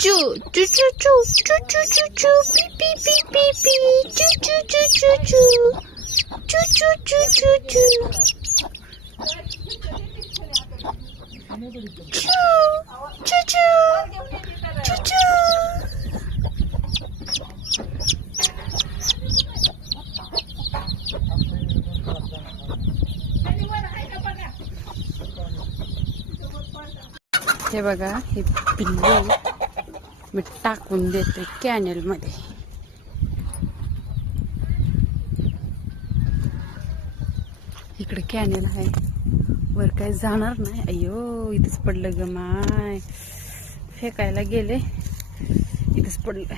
चू चू चू चू चू चू चू चू P P P P P चू चू चू चू चू चू चू चू चू चू चू चू चू हे बघा, हे पिल्लू मी टाकून देते कॅनल मध्ये. इकडे कॅनल आहे, वर काय जाणार नाही. अय्यो, इथेच पडलं ग माय. फेकायला गेले, इथेच पडलं.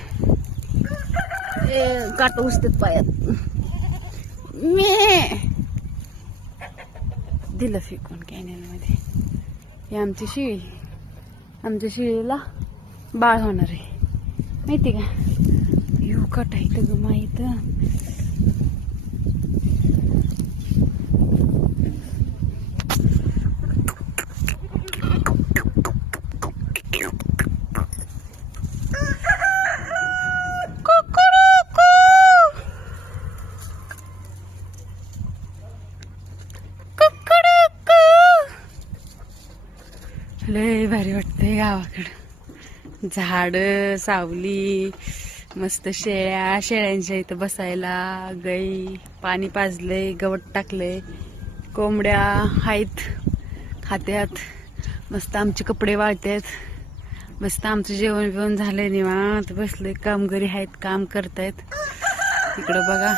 काट उचतात पायात. दिलं फेकून कॅनल मध्ये. ही आमची शिळी, आमच्या शिळीला बाळ होणार आहे माहिती का. यू कटा इथं ग माहित. लय भारी वाटतंय गावाकडं. झाड, सावली, मस्त शेळ्यांच्या इथं बसायला. गाई, पाणी पाजलंय, गवत टाकलंय, कोंबड्या आहेत खात्यात. मस्त आमचे कपडे वाळतात. मस्त आमचं जेवण बिवण झालंय, निवांत बसलंय. कामगारी आहेत, काम करतायत. इकडं बघा